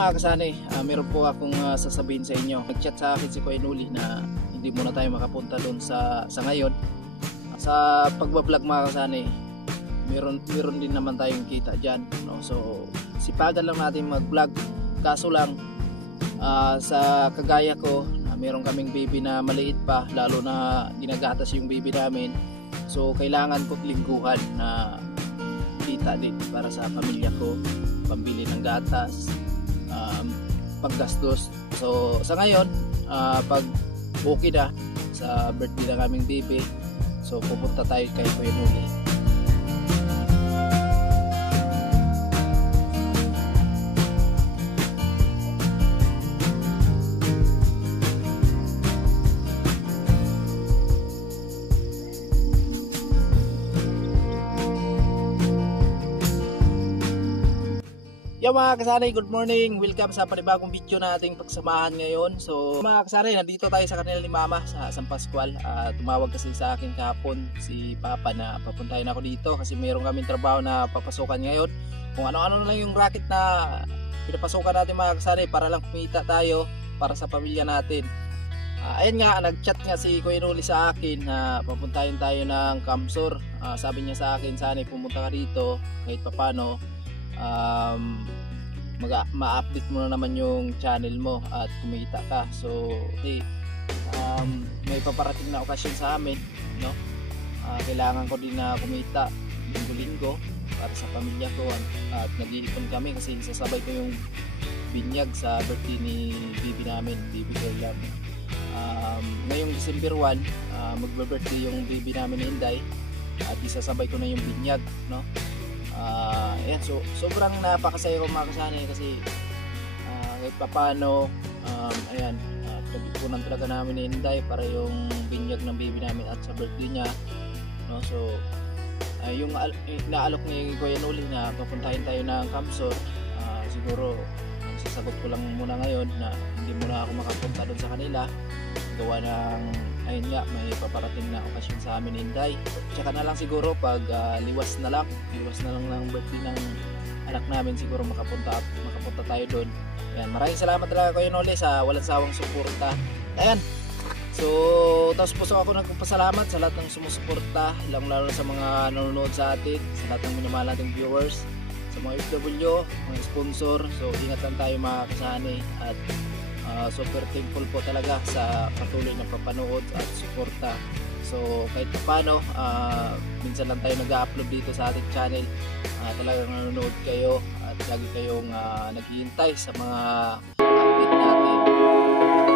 Mga kasani, meron po akong sasabihin sa inyo. Nag-chat sa akin si Kuya Noli na hindi muna tayo makapunta doon sa ngayon. Sa pagbablog mga kasani, meron din naman tayong kita dyan, no? So sipagan lang natin mag-vlog. Kaso lang sa kagaya ko, meron kaming baby na maliit pa, lalo na ginagatas yung baby namin. So kailangan ko lingguhan na kita din para sa pamilya ko, pambili ng gatas, paggastos. So sa ngayon, pag okay na sa birthday ng aming baby, so pupunta tayo kay Kuya Noli. Yo mga kasanay, good morning! Welcome sa panibagong video na ating pagsamahan ngayon. So mga kasanay, nandito tayo sa kanila ni Mama sa San Pascual. Tumawag kasi sa akin kahapon si Papa na papuntahin ako dito kasi mayroon kaming trabaho na papasukan ngayon. Kung ano-ano na lang yung racket na pinapasukan natin mga kasanay para lang kumita tayo para sa pamilya natin. Ayan nga, nag-chat nga si Kuya Noli sa akin na papuntahin tayo ng Kamsur. Sabi niya sa akin, sana pumunta ka dito kahit papano. Ma-update mo na naman yung channel mo at kumita ka. So may paparating na okasyon sa amin, no? Kailangan ko din na kumita linggo-linggo para sa pamilya ko at nag-iipon kami kasi sasabay ko yung binyag sa birthday ni bibi namin, bibi Girl. Ngayong December 1 magbe-birthday yung baby namin ni Inday at isasabay ko na yung binyag, no? Ayan, so sobrang napakasaya ko mga kasanay kasi kahit papano ayan, pag-ipunan talaga namin ni Inday para yung binyag ng baby namin at sa birthday niya, no? So yung naalok ni Kuya Noli na papuntahin tayo ng Kamsur, siguro sasagot ko lang muna ngayon na hindi muna ako makapunta doon sa kanila gawa ng ayun nga, may paparating na okasyon sa amin ni Inday. Tsaka na lang siguro pag liwas na lang ng birthday ng anak namin, siguro makapunta tayo doon. Ayan, maraming salamat talaga Kuya Noli sa walang sawang suporta. Ayan, so tapos puso ako nagpapasalamat sa lahat ng sumusuporta, lalo sa mga nanonood sa atin, sa lahat ng minamahal nating viewers, sa mga FW, mga sponsor. So ingat lang tayo mga kasani at super thankful po talaga sa patuloy na papanood at suporta. So kahit paano, minsan lang tayo nag-upload dito sa ating channel, talagang nanonood kayo at lagi kayong naghihintay sa mga update natin.